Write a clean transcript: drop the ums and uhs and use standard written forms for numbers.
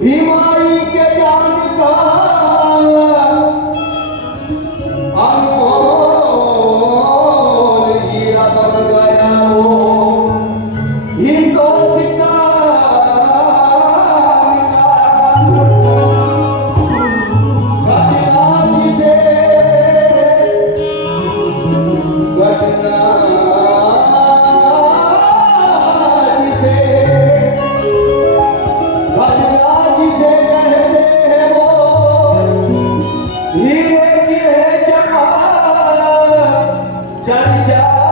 बीमारी के जान का अनमोल हीरा बन गया वो हिंदोस्तान का घटना जिसे घटना जिसे घटना जिसे कहते हैं वो हीरे की है चमक चर्चा